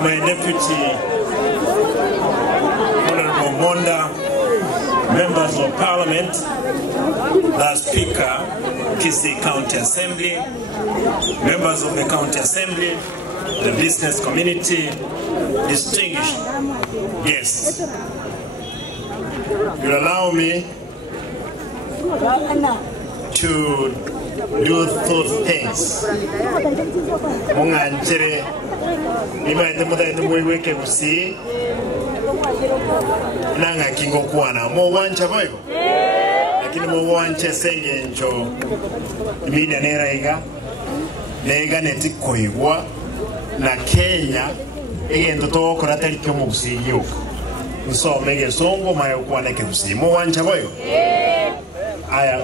My deputy, Honorable Monda, members of Parliament, the Speaker, Kisii County Assembly, members of the County Assembly, the business community, distinguished guests. You allow me to do those things. Munganchere imaite mutaite muiweke kusi nanga kingo kuana mo wancha boyo lakini mo wanche senge njo imida nera nega netikoigwa na Kenya egendo to koratari kyomo kusi yo so mege songo mayo kuana ke kusi mo wancha boyo aya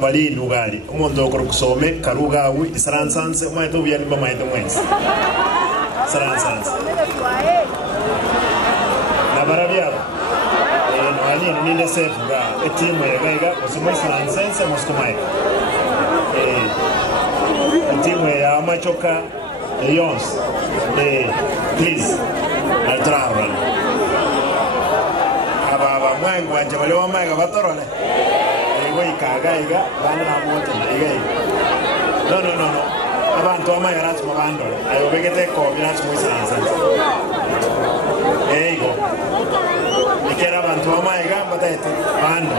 bali ndugali umuntu okoro kusome karugawi isaransanse mwaito byani bamaito mwensi saransanse na barabia no ani ninde sefuga etimu yega kusoma isaransanse moskomai etimu ya machoka yons please altravel aba mwangu anje bale wa manga batorole no. Abantu amagarats mabando. Ayo begete ko binats muy sansa. Ego. Ikera abantu amaga batete bando.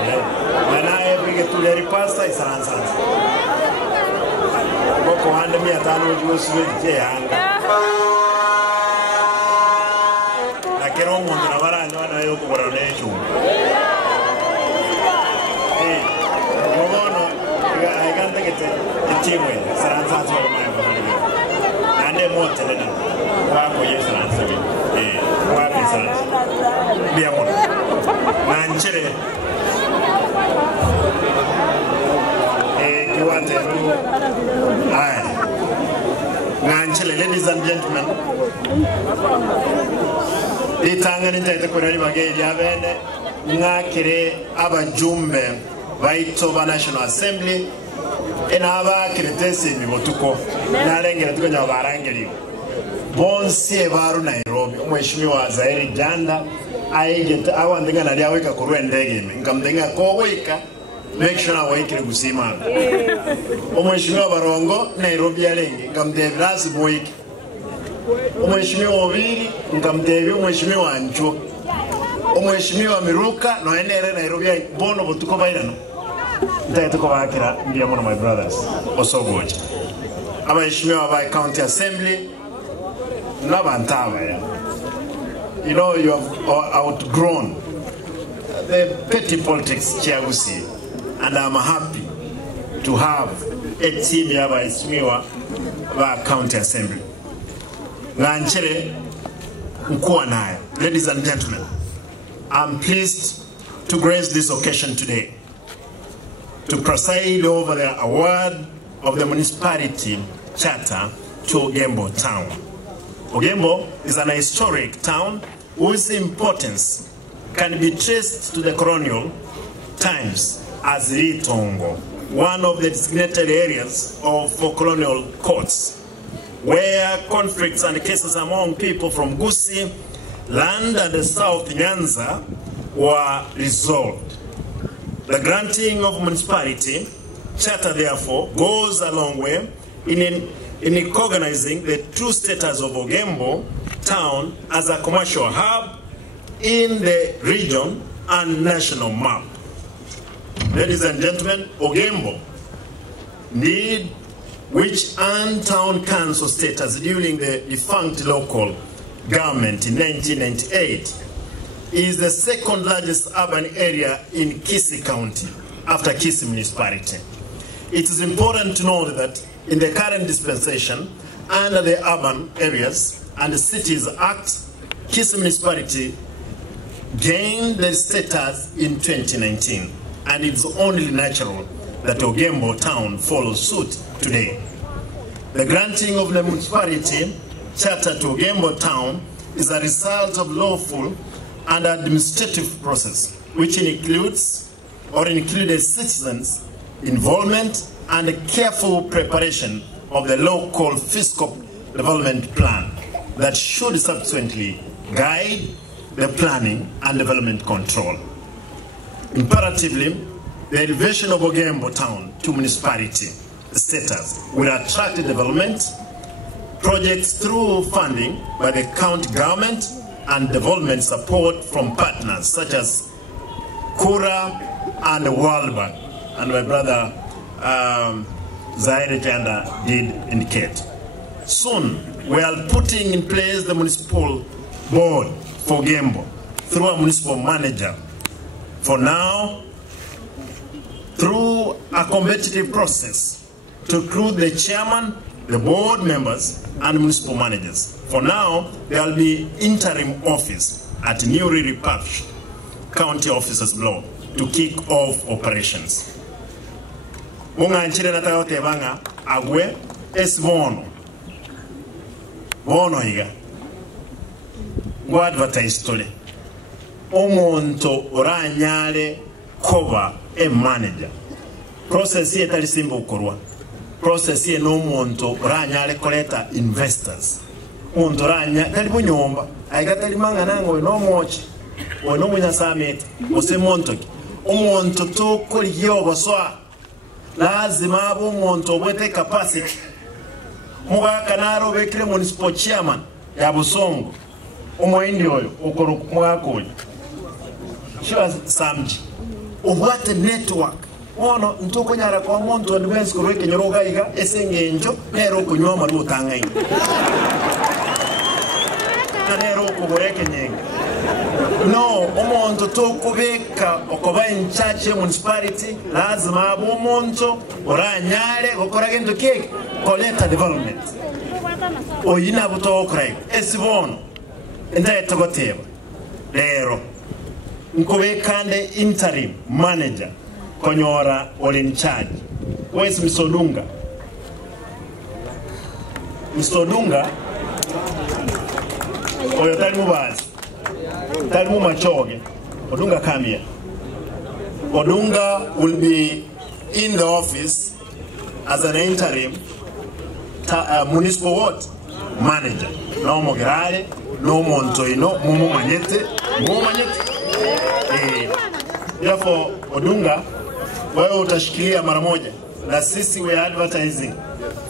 Mana begetu leri pasta isansa. Boko hande mi atano jusu je hanga. Akero mondo na barano na yo ko borone chu. Timwe saranza to my body ande mote na wako yesaranza wapi saranza bia mo nanchere kiwante aya nanchere. Ladies and gentlemen, itanga nitaite kurari bageli abene ngakire abajumbe baito ba National Assembly enaba kiretese mibotuko narengera tukonya barangeri bonse baru Nairobi umweshimiwa Zairi Janda aigeta awandenga nali aweka ku rwendege ngamdenga ko weka make sure awekire gusima umweshimiwa Barongo Nairobi yarenge ngamdebrasi boyiki umweshimiwa Obed ngamdebi umweshimiwa Ancho umweshimiwa Miruka no enere Nairobi bono botuko bairano. My brothers, also good. Our County Assembly, you know, you have outgrown the petty politics, Chiagusi, and I'm happy to have a team here by our County Assembly. Ladies and gentlemen, I'm pleased to grace this occasion today to preside over the award of the municipality charter to Ogembo town. Ogembo is an historic town whose importance can be traced to the colonial times as Ritongo, one of the designated areas for colonial courts, where conflicts and cases among people from Gusii land and the South Nyanza were resolved. The granting of municipality charter, therefore, goes a long way in recognizing the true status of Ogembo town as a commercial hub in the region and national map. Ladies and gentlemen, Ogembo, which earned town council status during the defunct local government in 1998, is the second largest urban area in Kisii County after Kisii Municipality. It is important to note that in the current dispensation, under the Urban Areas and Cities Act, Kisii Municipality gained the status in 2019, and it's only natural that Ogembo town follows suit today. The granting of the municipality charter to Ogembo town is a result of lawful and administrative process, which included citizens' involvement and careful preparation of the local fiscal development plan that should subsequently guide the planning and development control. Imperatively, the elevation of Ogembo town to municipality status will attract development projects through funding by the county government and development support from partners such as Kura and the World Bank. And my brother Zaire Janda did indicate. Soon, we are putting in place the municipal board for Ogembo through a municipal manager. For now, through a competitive process to include the chairman, the board members, and municipal managers. For now, there will be interim office at newly repackaged county officers below to kick off operations. Munga nchile nataka tebanga agwe esbono bono higa advertise tole omonto oranyale koba manager process ye tali simba ukorwa process ye no monto oranyale koleta investors omonto oranya tali bunyomba aiga tali manga nango no mochi ono munya summit ose monto omonto to koliyo baswa lazima abo monto obwete capacity muga kanaro bekire municipal chairman ya Busongo omwendi oyo okoro mwako shiwa samji obwate network ono ntoko nyara kwa monto advance ko reke nyoroga iga esengenjo nero kunywa malu tangai nero ko boreke nyenga no omonto tokubeka okoba in charge municipality lazima abo monto oranyale gokora gento keke collect development oyina butokrai esibono enda togoteba lero nkobekande interim manager konyora ole in charge wesi misodunga oyo tali mubazi tali mu machoge odunga come here. Odunga will be in the office as an interim municipal what? Manager. No Mogirale, no Montoino, Mumu Manyete. Therefore, Odunga, wewe utashikilia mara moja. Na sisi we are advertising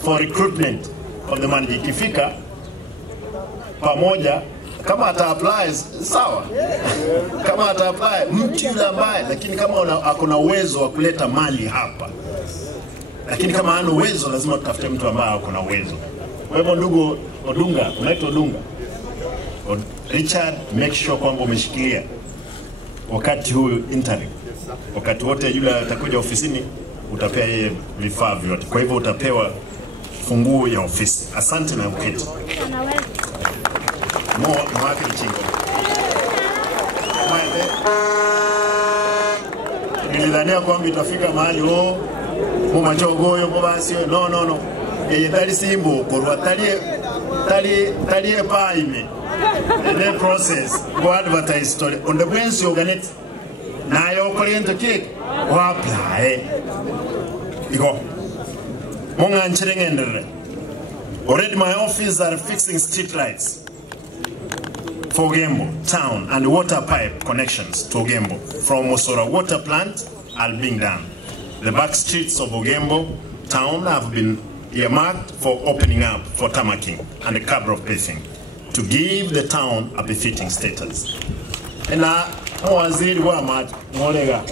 for recruitment of the manager. Ikifika pamoja, kama ata apply sawa. Kama ata apply mtu yule ambaye, lakini kama akona uwezo wa kuleta mali hapa. Lakini kama hana uwezo lazima tutafute mtu ambaye akona uwezo. Wewe ndugu Odunga, unaitwa Odunga. Richard, make sure kwamba umeshikilia wakati huu interim. Wakati wote yule atakuja ofisini utapea yeye vifaa vyote. Kwa hivyo utapewa funguo ya ofisi. Asante na uketi. Mwake chingo. Nilidhania kwamba itafika mahali mu machogoyo basi no. Yeye tali simbo korwa tali paime. The process go advertise story on the bench organize na yo client cake wa apply iko monga nchirengendere. Already my office are fixing street lights for Ogembo town and water pipe connections to Ogembo from Osora water plant are being done. The back streets of Ogembo town have been earmarked for opening up for tarmacking and the curb paving to give the town a befitting status. Ena waziri wa maji molega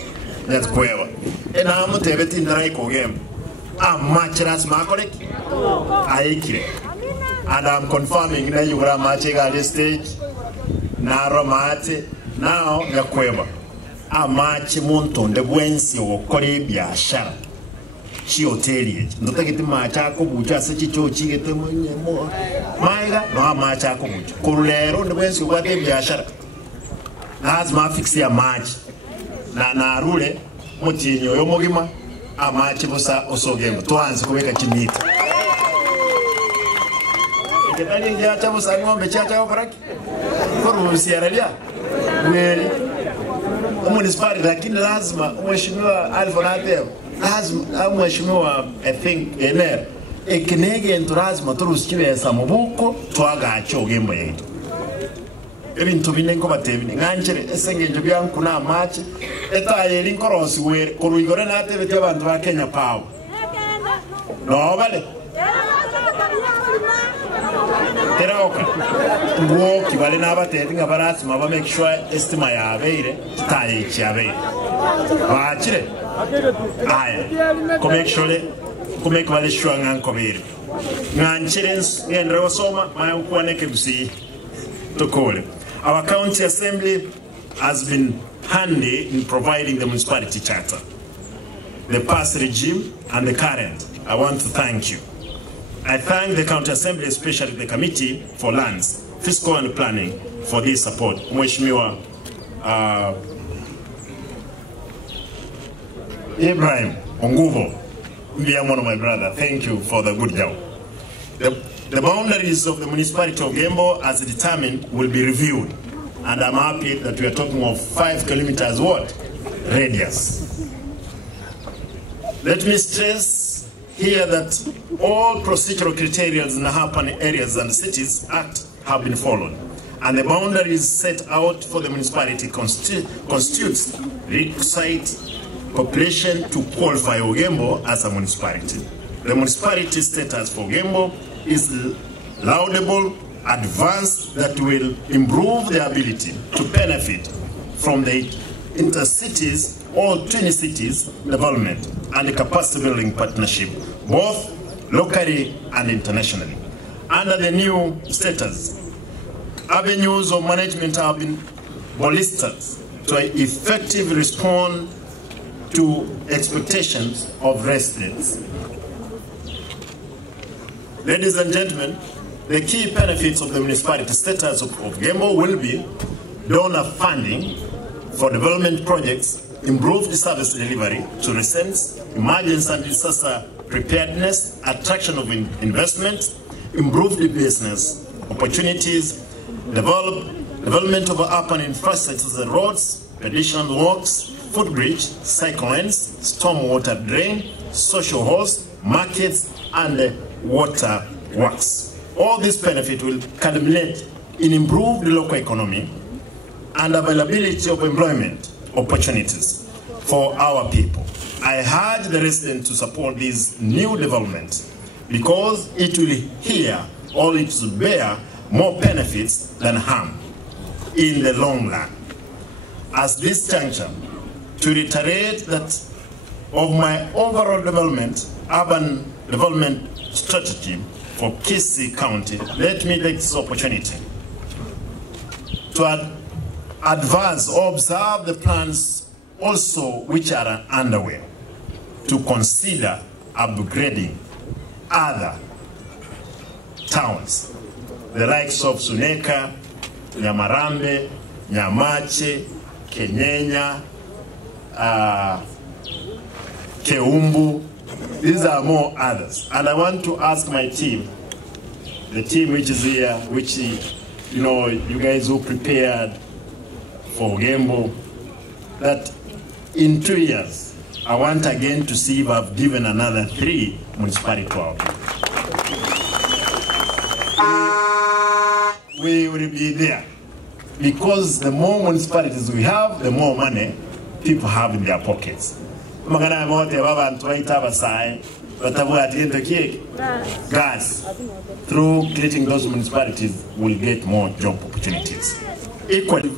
yatkwewa. Ena mutebeti ndarai ko Ogembo. Machras makorek aikire. And I'm confirming that you are matching at this stage. Naro mate now yakweba. Amachi muntu ndebwensi okore biashara. chi hoteli ndotagete macha ko bucha se chicho chigete mo maiga no macha ko bucha kulero ndebwensi kwate biashara lazima fixia machi na rule mutinyo yo mugima amachi busa Ogembo twanze kubeka kimita ketali nja cha busa ngombe cha koraki korusi aralia mweli municipality lakini lazima mheshimiwa Alfonate lazima mheshimiwa I think ener ekinege lazima turusikiwe samubuko twagacha Ogembo yetu ebintu binengo batebine nganjere esengenjo byanku na amache etaye linkorosi we kuruyigore natebete abantu ba Kenya Power no vale teroka ngoki vale nabatete ngabarasi maba make sure estima ya abeire taye chiabe baachire aya ko make sure ko make vale sure nganko bire nganjere ngendro soma mayo kuoneke busi tokole. Our county assembly has been handy in providing the municipality charter. The past regime and the current, I want to thank you. I thank the county assembly, especially the committee for lands, fiscal and planning for this support. Mheshimiwa Ibrahim Onguvo, one of my brother, thank you for the good job. The boundaries of the municipality of Ogembo, as determined, will be reviewed. And I'm happy that we are talking of 5 kilometers what? Radius. Let me stress here that all procedural criteria in the Urban Areas and Cities Act have been followed. And the boundaries set out for the municipality constitutes requisite population to qualify Ogembo as a municipality. The municipality status for Ogembo is laudable, advanced, that will improve the ability to benefit from the intercities or twin cities development and the capacity building partnership, both locally and internationally. Under the new status, avenues of management have been bolstered to effectively respond to expectations of residents. Ladies and gentlemen, the key benefits of the municipality status of Ogembo will be donor funding for development projects, improved service delivery to residents, emergency and disaster preparedness, attraction of investment, improved business opportunities, development of urban infrastructure, roads, pedestrian walks, footbridge, cycle lanes, stormwater drain, social halls, markets, and water works. All this benefit will culminate in improved local economy and availability of employment opportunities for our people. I urge the residents to support these new developments because it will bear more benefits than harm in the long run. As this juncture, to reiterate that of my overall urban development strategy for Kisii County, let me take this opportunity to advance or observe the plans also which are underway to consider upgrading other towns, the likes of Suneka, Nyamarambe, Nyamache, Kenyenya, Keumbu. These are more others. And I want to ask my team, the team which is here, which, you know, you guys who prepared for Ogembo, that in 2 years, I want again to see if I've given another 3 municipalities to our people. We will be there. Because the more municipalities we have, the more money people have in their pockets. Gas. Through creating those municipalities, we'll get more job opportunities. Equally,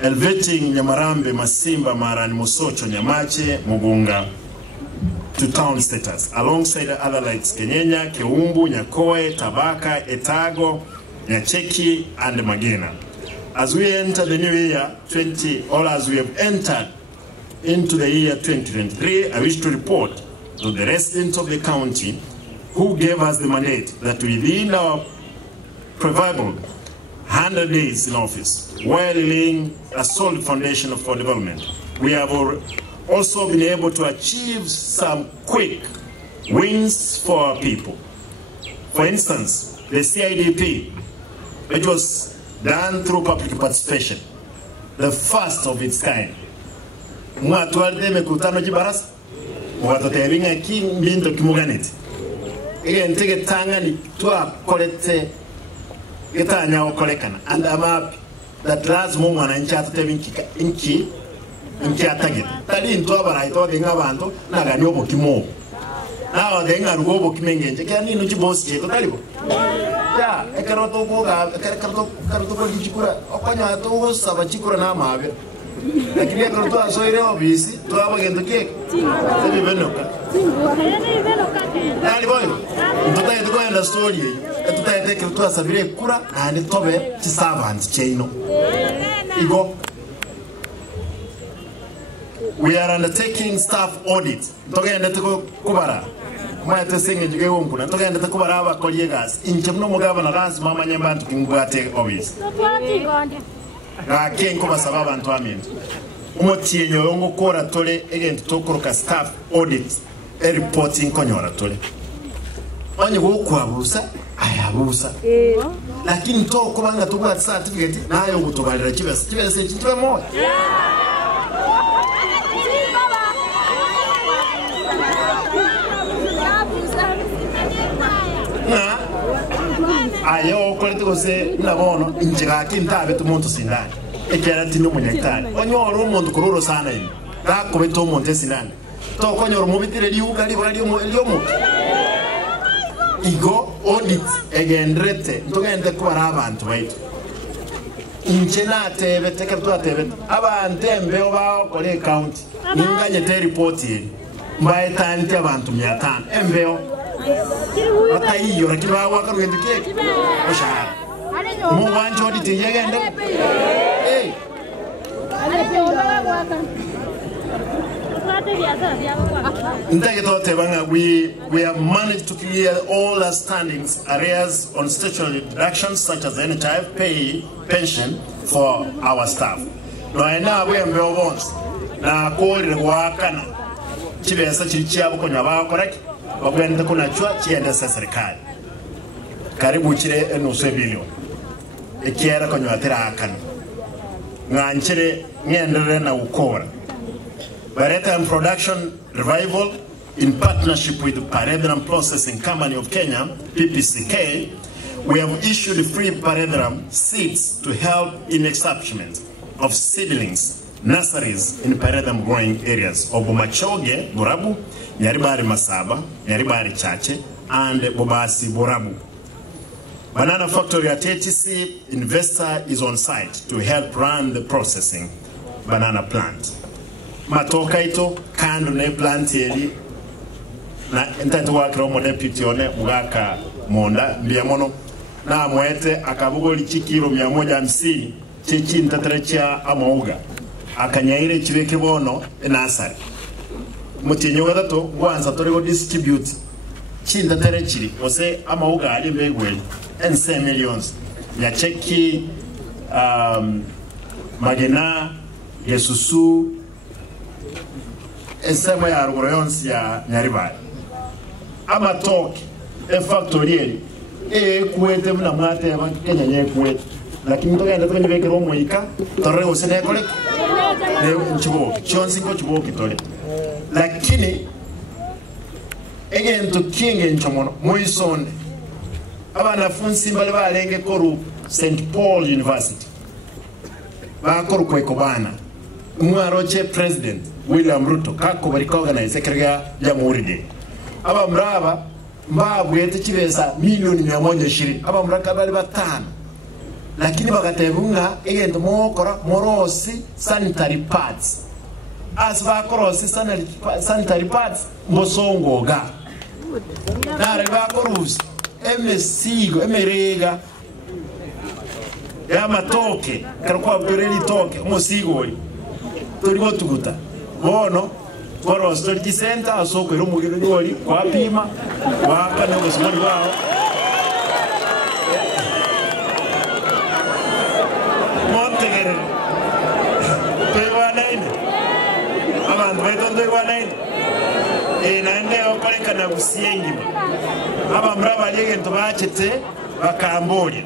elevating Nyamarambe, Masimba, Marani, Musocho, Nyamache, Mugunga to town status, alongside other likes Kenyenya, Keumbu, Nyakoe, Tabaka, Etago, Nyacheki, and Magena. As we enter the new year, as we have entered into the year 2023, I wish to report to the residents of the county who gave us the mandate that within our prevailable 100 days in office, while laying a solid foundation for development, we have also been able to achieve some quick wins for our people. For instance, the CIDP, which was done through public participation, the first of its kind. Mwatualde mekutano jibarasa, mwatotebinga kimbinto kimuganiti. Ige ntege tanga ni tuwa kolete, geta nyawo kolekana. And I'm happy that last moment na nchi atotebinki inki atagit. Tali intuwa baraito denga banto, naga nyobo kimo. Now denga rugobo kimengenje, kia nini uchibosi cheto talibo? Ya, ekaroto kuga, ekaroto kwa kichikura, okanya atogo saba chikura na mabe. Lakini ekaroto asoire obisi, tuwa bagendo keke. Tebi benoka. Nali boyo, mtota yetu kwa yenda story yeyi. Mtota yetu ekaroto asabire kura, na tobe chisavans cheino. Igo. We are undertaking staff audit. Mtoka yenda teko kubara. Mwete singe juge wonkuna. Mtoka yenda teko kubara haba kolye gas. Inche mno mugaba na gas mama nyambantu kingubate obis. Na kenko basababa ntuamintu. Umotiye nyolongo kora tole egenti tokoroka staff audit. Reporting konyora tole. Wanye wukwa busa, ayabusa. Lakini toko kubanga tukuwa certificate na ayo kutubalira chibese. Chibese chintwe moja. Ayo kolete kose nabono injira kintabe tumuntu sindani ekera tino munyakitani onyoro umuntu kururo sana ino rakobeto umuntu sindani to konyoro mubitire liuga libali lyomu igo audit egendrete ntogende kubara abantu baitu injena tebe tekerto atebe abantembe oba kole county ninganye te report ye mbaye tanti abantu 500 embeo ata hiyo lakini wao akarugende keke oshara mubanjo audit yegende we have managed to clear all outstanding areas on statutory deductions such as NHIF pay pension for our staff. No ina we mbeo bonds na kore wakana chibesa chirichya bukonya bakoraki bagwenda kuna chwa chienda serikali karibu chire nusu bilioni ekiera konywa tirakana nganchire ngendere na ukora Bareta and Production Revival in partnership with the Paredram Processing Company of Kenya PPCK. We have issued free Paredram seeds to help in establishment of seedlings nurseries in Paredram growing areas of Machoge Burabu, Nyaribari Masaba, Nyaribari Chache, and Bobasi Burabu. Banana factory at ATC investor is on site to help run the processing banana plant. Matoka ito kando ne plant yeli na entatu wakira mo deputy one mugaka monda mbiamono na mwete akabugo lichikiro 150 chichi ntaterecha amauga akanyaire chibeke bono enasari mutinyo wadato gwanza torego distribute chinda terechiri ose amauga ali mbegwe ense millions ya cheki magena yesusu esema ya rugoroyonsi ya Nyaribari amatoke factory kuwete mna mwate ya Kenya nye kuwete lakini togenda tokanye bekero moika torrego sene kole ne nchibo chonsi ko chibo kitole lakini egento kinge nchomono moisonde abana funsi mbale balenge koru St Paul University bakoru kweko bana mwaroche president William Ruto kako bari organize kerega ya Muride aba mraba mbabwete kibesa milioni 120 aba mraka bali batano lakini bagatebunga egento mokora morosi sanitary pads asba korosi sanitary pads mosongoga nare bakorusi emesigo emerega ya matoke karokwa bereli toke mosigo turibo tuguta bono Kwa Authority Center asoko ero mugiro wali kwa pima waka na usumani wao montegere pewa nine abantu baitondo wa nine naende okaleka na busiengi aba mraba lege ntobachete bakamboli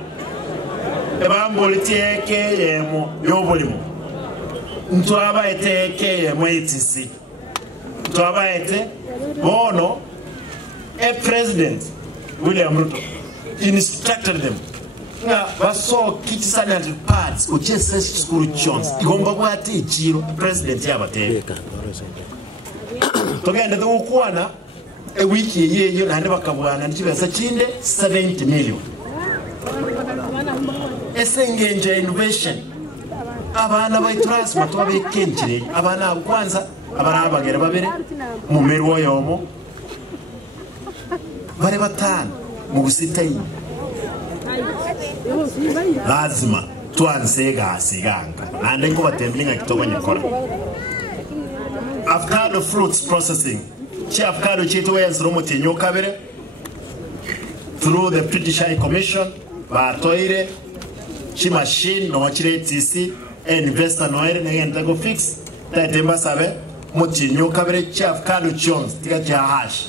ebamboli tieke yemo yobolimo ntwaba eteke yemo itisi ntwabaete bono a president William Ruto instructed them nga baso kiti sana parts uchese school chons igomba kwati ichiro president yabateka togenda tukwana a wiki yeyo nande bakabwana ndibesa chinde 70 million esengenje innovation abana baitrans batwabe kenjire abana kwanza abarabagera babere mu merwo yomo bare batano mu busitayi lazima tuansega asiganga nande ngo batemblinga kitoko nyikora avocado fruits processing chi avocado chetu wenziro mutinyo kabere through the British High Commission batoire chi machine no chire TC investor no ere ngenda go fix tatemba sabe mutinyo kabere chi avocado jones tiga ja hash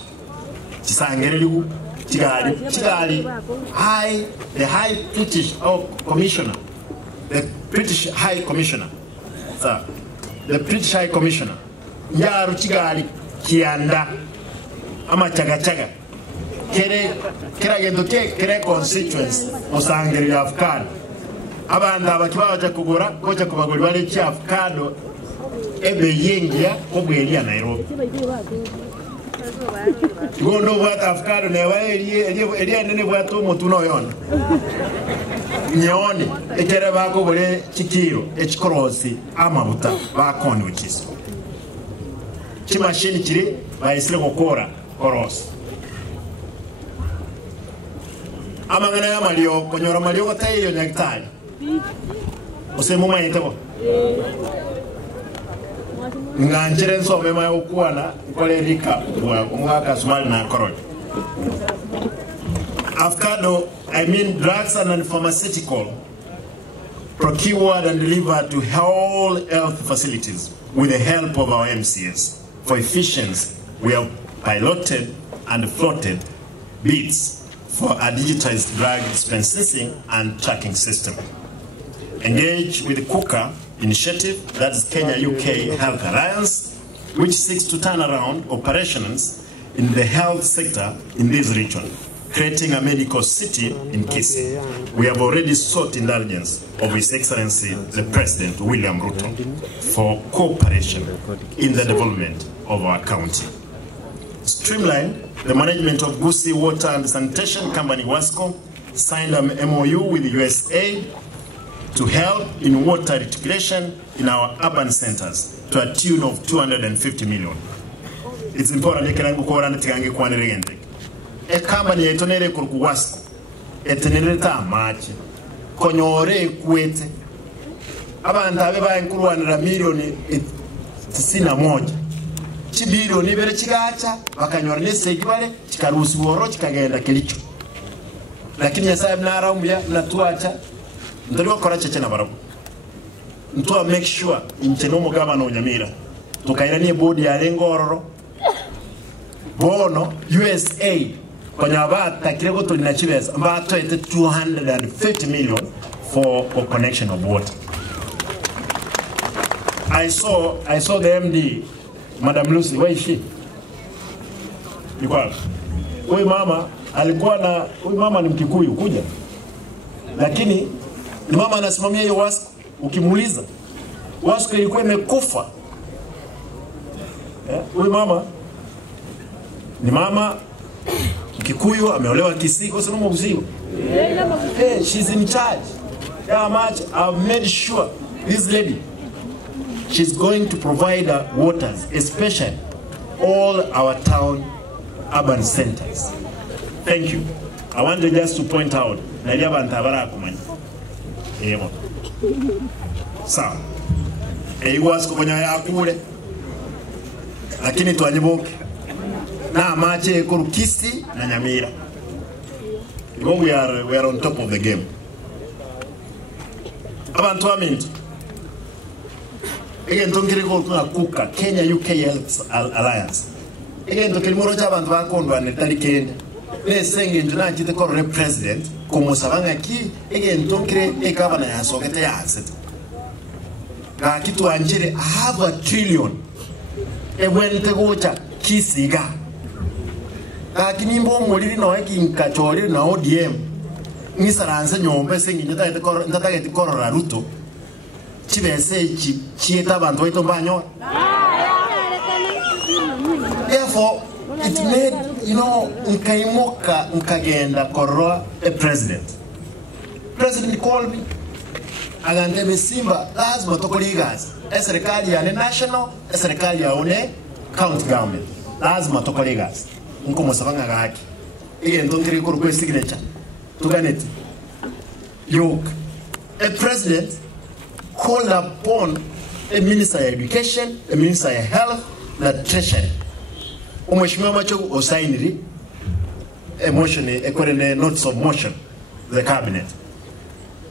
chisangereliku chigali the high British commissioner, the British High Commissioner, sir, the British High Commissioner yaru chigali kianda ama chaga kera gendo kere constituents osangeri avocado abanda bakibaje kugura koja kubaguri bale chi avocado ebe yengia obwelia Nairobi gondo bwata avocado ne elia nene bwata omuntu noyona nyoni ekere bako bole chikiro echikorosi amabuta bakoni ukiso chimashini kiri bayisire gukora korosi amangana ya malio konyora malio gatayo nyagitali osemo mayitebo nganjire nsome mayo kuana kole rika umwaka small na koroni avocado, I mean drugs and pharmaceutical procured and delivered to all health facilities with the help of our MCS. For efficiency, we have piloted and floated bids for a digitized drug dispensing and tracking system. Engage with the KUKA initiative, that is Kenya-UK Health Alliance, which seeks to turn around operations in the health sector in this region, creating a medical city in Kisii. We have already sought indulgence of His Excellency the President William Ruto for cooperation in the development of our county. Streamline the management of Gusii Water and Sanitation Company WASCO signed an MOU with USAID to help in water reticulation in our urban centers to a tune of 250 million. It's important that a company etonere kurku WASCO etenere ta machi konyore kwete abanda abe bayankurwanira milioni 91 chibilioni bere chigacha bakanyora nesegibale chikarusi woro chikagenda kilicho lakini yasaye mnarambya natuacha ndaliwa kora cheche na barabu ntuwa make sure incheno mugaba no nyamira tukairanie bodi ya lengororo bono USA konyabata kirego tulina chibeza mbato ete 250 million for connection of water. I saw the MD, Madam Lucy, where is she? Yuko. Huyu mama alikuwa na huyu mama ni Mkikuyu kuja. Lakini ni mama anasimamia hiyo WASCO, ukimuuliza WASCO ilikuwa imekufa. Huyu mama ni mama Kikuyu ameolewa Kisii kwa sababu mzio. Hey, she's in charge. Yeah, much I've made sure this lady, she's going to provide waters, especially all our town urban centers. Thank you. I wanted just to point out Naliaba Ntabara Kumani. Sawa. Was kuponya ya kule. lakini twanyiboke na mache kurukisi na Nyamira. We are on top of the game. Abantu aminto egento ngiri kuka Kenya UK Health Alliance egento kilimoro cy'abantu bakondwa netarikende nesenge njuna kite ko represent kumusabanga ki egento ngire ekabana yasogete yanse ga kitu anjire have a trillion ebwente gocha kisiga akinimbo muliri no ekinkachori na ODM nisaranze nyombe sengi ndata korora ruto chibese chieta bantu baito banyo. Therefore it made, you know, nkaimoka nkagenda korora a president called me agandebe Simba lazima tokoligazi serikali ya national serikali ya one county government lazima tokoligazi nko musabanga gaki igento ngiri ko signature tuganete yoke a president called upon a minister of education, a minister of health, the treasury. Umeshimiwa macho osainiri a motion, a notice of motion, the cabinet.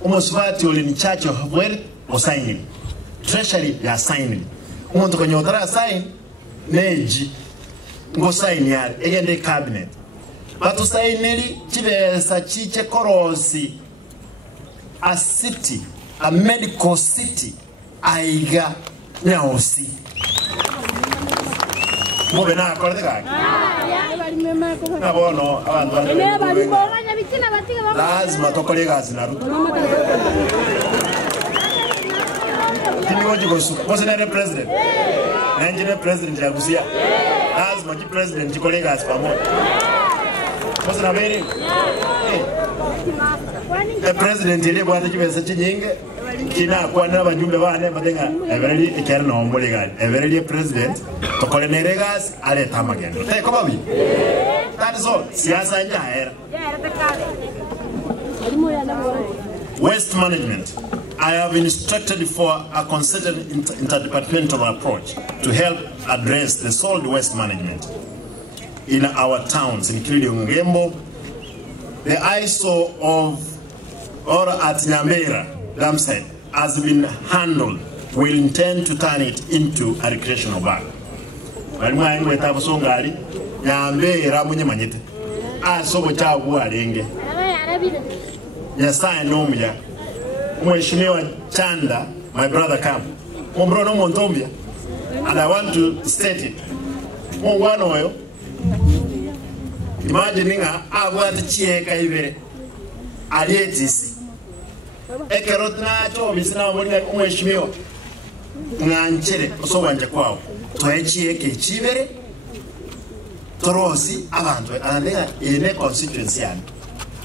Umuswati oli in charge of where osainiri. Treasury ya signing. Umuntu kanyotara sign neji ngo sign yari egende cabinet. Batu sainiri chibesa chiche korosi a city, a medical city aiga nyaosi. Mobe na akorde kaki. Na bono abantu lazima tokole gazi na ruto. Kini woji gosu. Wose na president. Nanjine president ya gusia. Lazima ki president jikole gazi pamoja. Wose na beri. The president ile bwana kibesa chinyinge kina kwa na bajumbe bane badenga every ikera no mboligani every president tokole neregas ale tamagendo te ko babi that is all siasa nyaera. Waste management. I have instructed for a concerted interdepartmental approach to help address the solid waste management in our towns, including Ogembo. The ISO at Nyamira dam site has been handled. We intend to turn it into a recreational bar. Walimu wetabu songali Nyamira munye manyete. Sobo cha bualenge. Nyasaye nomya. Mheshimiwa Chanda, my brother come. Mbrono Montombia. And I want to state it. Mwana oyo. Imagine nga abwati chieka ibere. Alietisi. Ekerot na chobisi na mheshimiwa. Nganchere osobanje kwao. Toechieke chibere. Torosi abantu andenga ine constituency yani.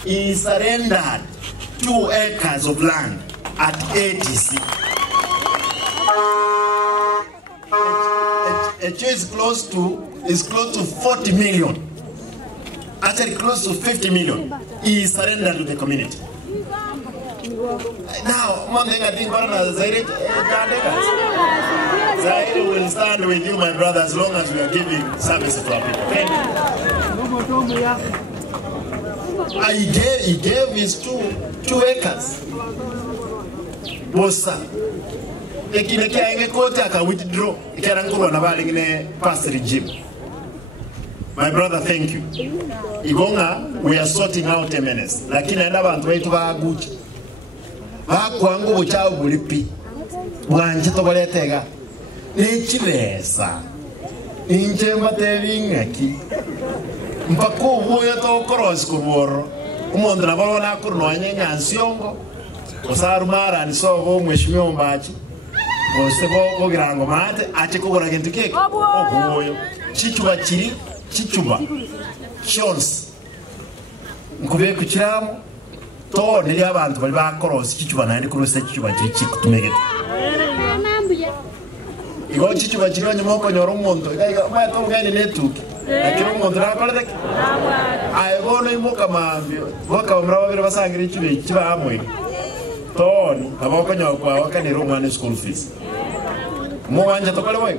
He surrendered 2 acres of land at ATC. It is close to 40 million. Actually close to 50 million. He surrendered to the community. Now, one thing I think Zaire will stand with you, my brother, as long as we are giving service to our people. Okay? He gave his 2 acres. Bosa. Ekineke ainge kote aka withdraw. Ikarangurwa na bali ngine past regime. My brother, thank you. Igonga, we are sorting out a menace. Lakini enda bantu wetu baguchi. Bakwangu buchao bulipi. Bwanje toboletega. Nichilesa. Inje matebingaki. Mpako ubuyo to cross kuboro. Umondra balona kurno anyenya ansiongo. Osarumara ni sobo mheshimiwa Mbachi. Osebo bogirango mate ati kugora kintu keke. Obuyo. Chichuba chiri, chichuba. Shons. Nkubye kukiramu. To nili abantu bali ba cross chichuba nandi kurose chichuba chiri chikutumegete. Igo chichuba chiri nyumoko nyoro mondo. Iga mato ngani netuki. Lakini umuntu nakoleke ayibona imuka mambyo boka mraba bire basangira ikibe kibamwe toni abako nyokwa wakanira umwana school fees mu wanje tokole boy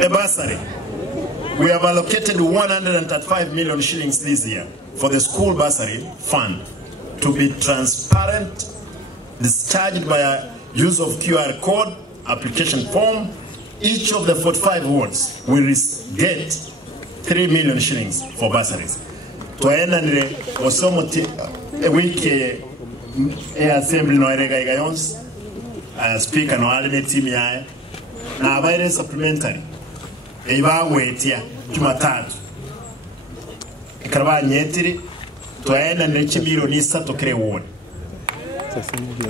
a bursary. We have allocated 135 million shillings this year for the school bursary fund to be transparent, discharged by a use of QR code, application form. Each of the 45 wards will get 3 million shillings for bursaries. Tuaendanire osomoti wiki assembly no erega igayons speaker no aline team yae na abaire supplementary ebawetia Jumatatu ikaraba nyetiri tuaendanire chimilioni 3 kire ward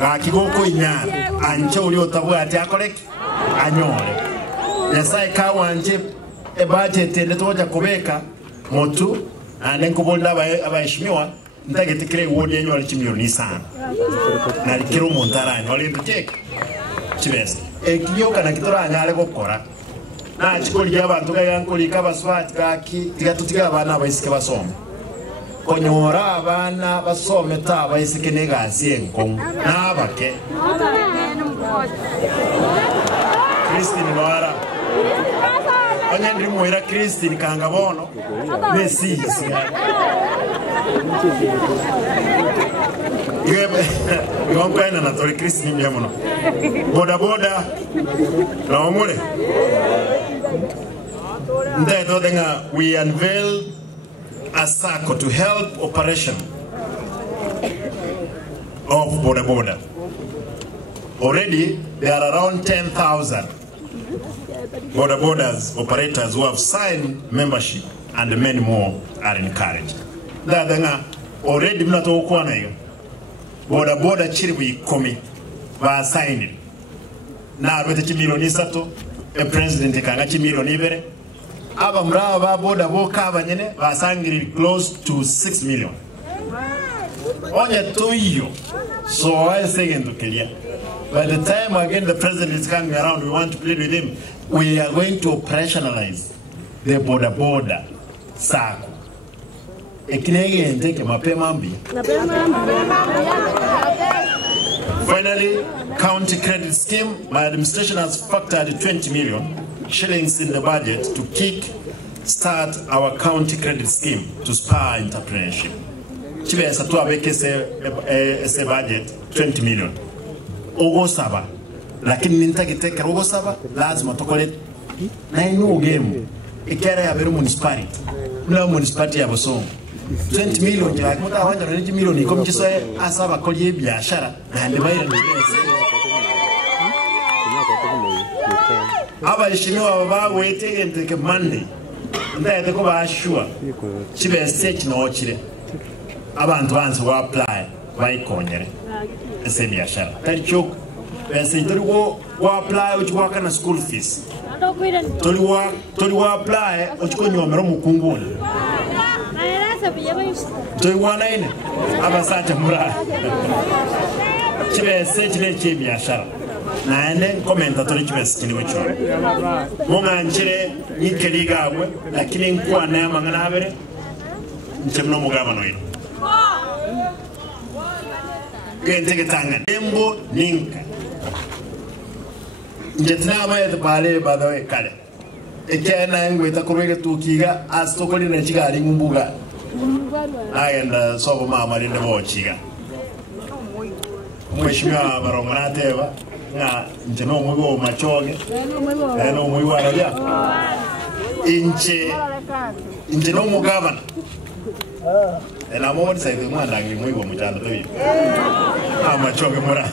akigoko inyara anje uli otabwa ati akoreki anyore yesai kawanje e budget ndetoja kubeka motu ane nkubonda abayishimiwa ntagetikire wodi yenyu ali chimilioni 5 na likiro montarani wali ndikeke chibese ekiyoka na kitora anyale gukora na chikoli y'abantu gayankoli kabaswati kaki tigatutiga abana abayisike basoma konyora abana basome ta abayisike negasi enkongo nabake Christine Wara Anyandri muira Christine kangabono Messi Yomkwena na tori Christine mjamono Boda boda na omule Ndeto denga we unveil a circle to help operation of Boda Boda. Already there are around 10,000 Boda Bodas operators who have signed membership, and many more are encouraged. Already Boda Boda chiribu komi ba signed. Na arwete chimilioni 3 a president kanga chimilioni 2 aba mrawa ba boda boka abanyene basangiri close to 6 million. Onye toyo so I say into clear. By the time again the president is coming around, we want to plead with him. We are going to operationalize the Boda Boda circle. Finally, county credit scheme. My administration has factored 20 million shillings in the budget to kick start our county credit scheme to spur entrepreneurship. Chibe satu abeke se budget 20 million. Ogo saba, lakini nintagiteke ogo saba lazima tokole na inu Ogembo ikera ya beru municipality na municipality ya Bosongo 20 million ya kuta wanja 20 million iko mchiso asaba kolye biashara na ndibaira ndese aba ishimiwa baba wete nteke Monday ndaye ko bashua chibe stage no chire abantu banze wa apply bayikonyere ese biashara talicho pesa itoliwo wa apply uchwaka na school fees toliwa apply uchikonyomero mukunguni toiwana ine abasacha mura chibese chile biashara na ene komenta toli chibese chini wecho munga nchire nikeligawe lakini nkwa na mangana abere nchemno mugabano ino Gentege tanga Embo ninka Njetina mayete pale badawe kale Ekena engwe takurwege tukiga Astokoli na chiga ali mbuga Ayenda sobo mama linde mo chiga Mweshimiwa barongonateba Na njeno mwigo machoge Eno mwigo arabia Inche no mugabana Ela mwodi sa hivi mwana ngi mwigo mutando toyi Amachoge mura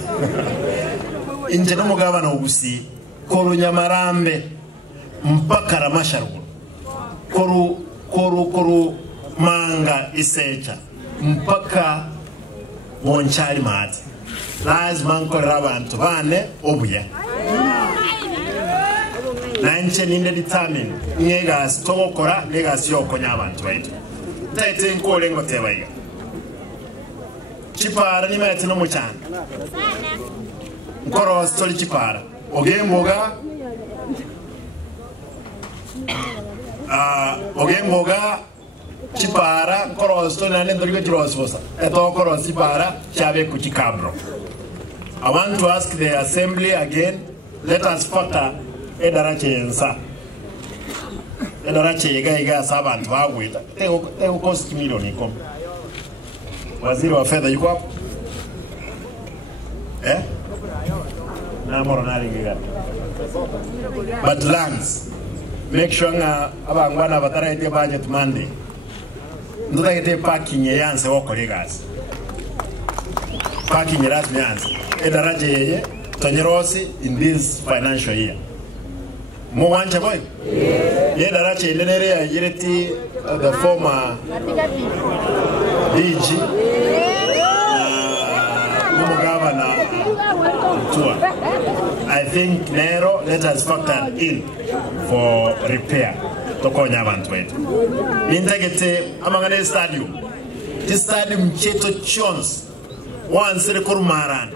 Inje no mugabana ugusi Koru Nyamarambe mpaka Ramasharugu Koru Manga Isecha mpaka Bonchari Mati lazima nkorera abantu bane obuya Nanche ninde determine Nyega stokora Nyega siyokonya abantu baitu Taite nkole ngotebaiga Chipara ni meti no muchana Nkoro stoli chipara Ogemboga chipara nkoro stoli na nendo liwe chirosbosa Eto koro chipara chabe kuchikabro I want to ask the assembly again. Let us factor Edarache Yensa Arati iga saba antu wawita teko cost milioni iko waziri wa fedha yuko hapo na moro nalinga but lands make sure nga abangwana bataraite budget Monday ndutagete parking yanse woko legas parking rasmi yanse Arati yeye tonyerosi in this financial year mo wanja boy Arati ilenere ya yireti the former DG governor tour. I think Nero let us factor in for repair to konya abantu wetu intagete amangane stadium this stadium cheto chons once rekurmaran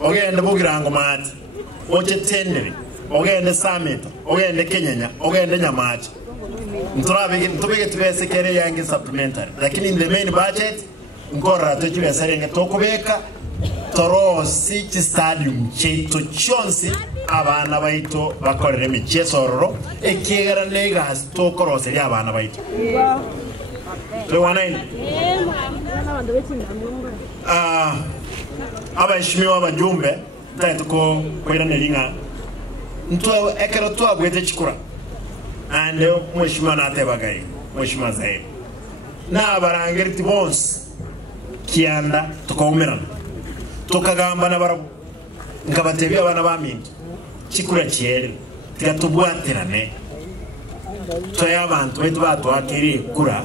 ogende bugirango mati oche tendere ogende summit ogende Kenya ogende Nyamata ntubige tubese kere yangi supplementary lakini in the main budget ngora tujiwe serenge tokubeka torosi chi stadium cheto chonsi abana baito bakorere michesororo ekigera negas tokorose ya abana baito lewana abashimiwa abajumbe tatuko kwera nelinga ntwa ekero twa bwete chikura ande mweshima natebagai mweshima zaidi na abarangeri tibons kianda tukomerana tukagamba nabarabu ngabatebi abana baminto chikura cyere tigatubwaterane toya abantu betu batwakiri kura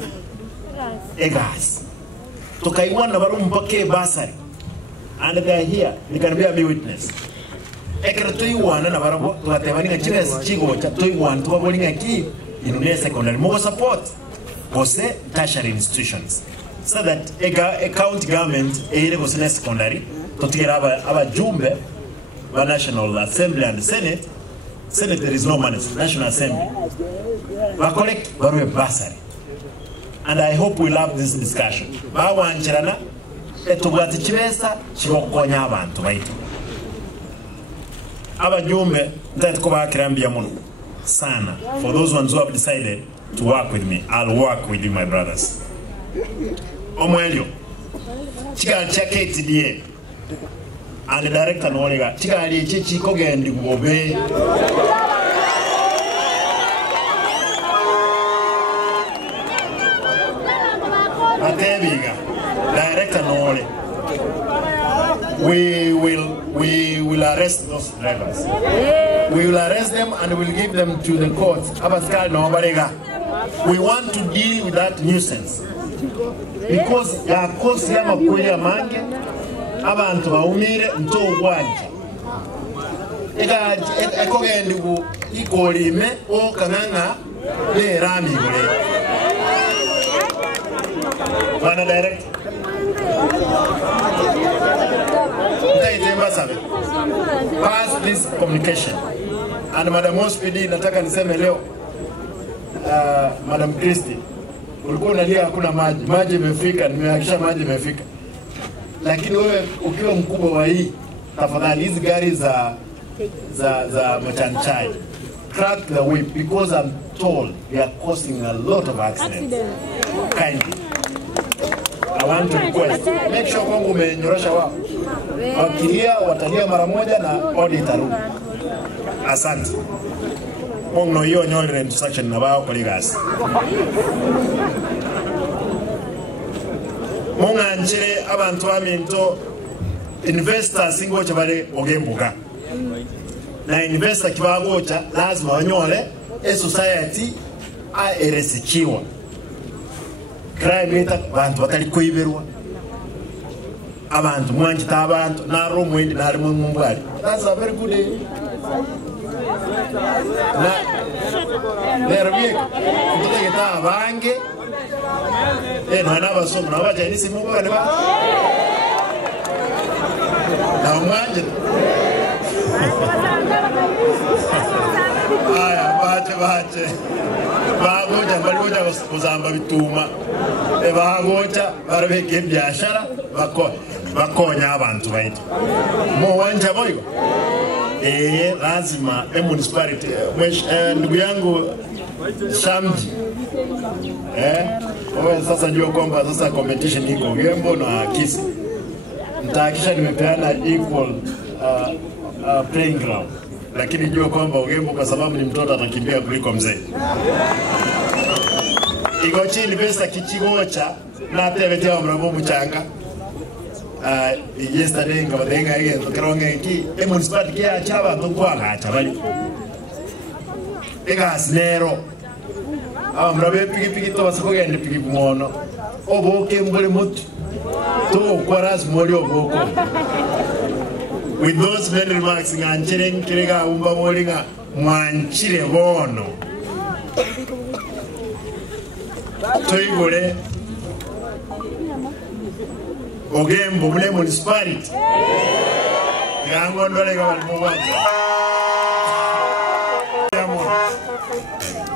egas tukaiwana barumpake basari and they are here they can be a witness ekera toyiwana nabarabu tugatebani ngakiresi chigo cha toyiwana tubabolinga ki in secondary more support bose tertiary institutions so that a county government ere bose secondary totigera abajumbe ba National Assembly and Senate there is no money National Assembly ba collect barwe basari and I hope we'll have this discussion ba wanchirana etubwati kibesa kirokonya abantu baito abajumbe that ko bakirambia muno sana for those ones who have decided to work with me. I'll work with you, my brothers. Omwelio chika chake TDA and the director Nolega chika ali chichi kogendi Obed Atebiga director Nole we will arrest those drivers. We will arrest them and we will give them to the courts. Abaskal no barega. We want to deal with that nuisance because ya kosi ya makuya mange abantu baumire nto gwanje ega ekogende bu ikolime o kananga le rami gole bana direct pass this communication and Madam Hospidi nataka niseme leo Madam Christie ulikuwa unalia hakuna maji imefika nimehakisha maji imefika lakini wewe ukiwa mkubwa wa hii tafadhali hizi gari za machanchai crack the whip because I'm told they are causing a lot of accidents. Kindly I want to request make sure kwangu umenyorosha wao wakilia watalia mara moja na audit arudi. Asante Mongno hiyo nyolere instruction na bao kolegas Monga njire abantu aminto investors ingocha bale Ogembo na investor kibagocha lazima wanyole society eresikiwa crime ita bantu batali koiberwa abantu mwanjita abantu na romo indi na alimu mbwali. That's a very good day. Nerbiek ndote kita bange na basomo na baje ni simu bane ba na mwanje aya bache bagoja baligoja kuzamba bituma bagoja barabeke byashara bakonya abantu baito mo wanja boyo lazima municipality ndugu yangu Shamji. Owe sasa ndio kwamba sasa competition iko Ogembo na Kisi. Nitahakisha nimepeana equal playing ground. Lakini jua kwamba Ogembo kwa sababu ni mtoto atakimbia kuliko mzee. Iko chini pesa kichigocha na tebete wa mrabo mchanga. Yesterday ngabadenga again karonga iki municipality ya chaba tokwaga achabali. Ega snero. Mrabe piki to basakogende piki mono. Oboke mbole mutu. To kwaras mori oboko. With those many remarks, nganchireng kirega umba molinga mwanchire bono. Toigore Ogembo mune municipality. Gango ndole ga balmuwaje.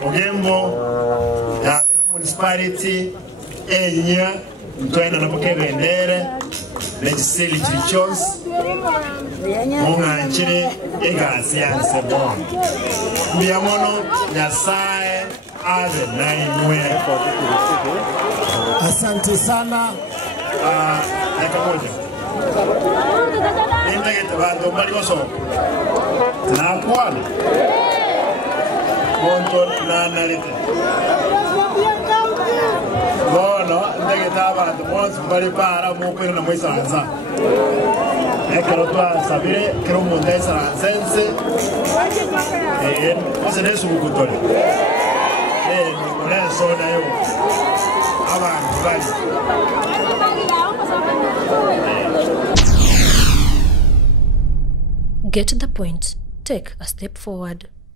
Ogembo ya municipality enya mtoenda napoke bendere legiseli chilichons munganchire egasianse bon miyamono nyasaye ave naimwe. Asante sana. Nakamoja nindagete bantu bali koso nakwala monto nanalite bono ndagete abantu bonse bali para mukwera na mwisanza ekero twasabire kero mundesa ransense ose nesu kutole neso nayo abantu bali. Get the point. Take a step forward.